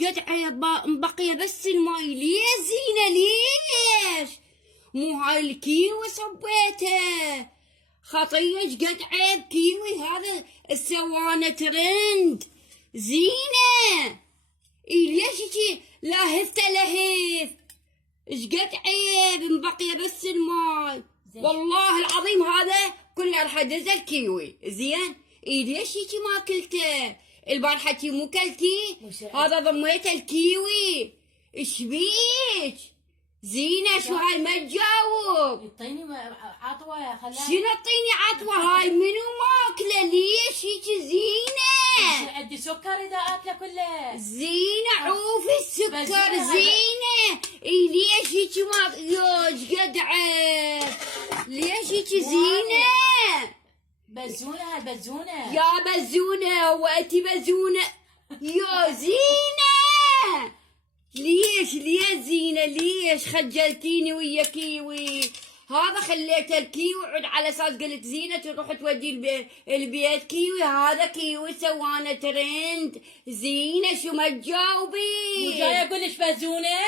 قد مبقية بس الماي. ليه زينة ليش؟ مو هاي الكيوي صبيته خطية. ايش قد عيب كيوي هذا السوانة ترند زينة. ليش هيجي لاهثت لهث؟ ايش قد عيب مبقية بس الماي. والله العظيم هذا كله راح ادز الكيوي زين. ليش هيجي ما اكلته؟ البارحة مو كلتي؟ هذا ضميت الكيوي. ايش بيك زينة؟ شو هاي ما تجاوب؟ اعطيني عطوة خلاها. شنو اعطيني عطوة؟ هاي منو ماكله؟ ليش هيك زينة؟ عندي سكر اذا اكله كله. زينة عوفي السكر زينة. ليش هيك ما يوج قد عيب؟ ليش هيك زينة؟ بزونة هاي بزونة. يا بزونة وانتي بزونة يا زينة. ليش زينة؟ ليش خجلتيني ويا كيوي؟ هذا خليت الكيوي عد على اساس قلت زينة تروح تودي البيت كيوي. هذا كيوي سوانا ترند زينة. شو ما تجاوبي؟ مو جاي اقول لك بزونة؟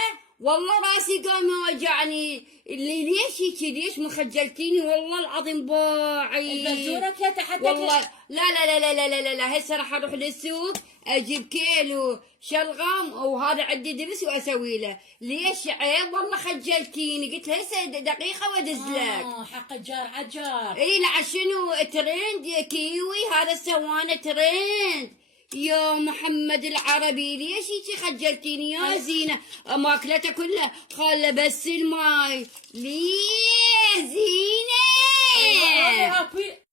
والله راسي قام يوجعني. ليش هيك؟ ليش ما خجلتيني؟ والله العظيم باعي. البزونة كلتها حتى والله لا لا لا لا لا لا لا, لا. هسه راح اروح للسوق اجيب كيلو شلغم وهذا عندي دبس واسوي له. ليش عيب؟ والله خجلتيني. قلت هسه دقيقه وادز لك. حق الجار عجار. اي لا شنو ترند يا كيوي؟ هذا السوانه ترند يا محمد العربي. ليش هيك خجلتيني يا زينة؟ ماكلته كلها خله بس الماي. ليه زينة؟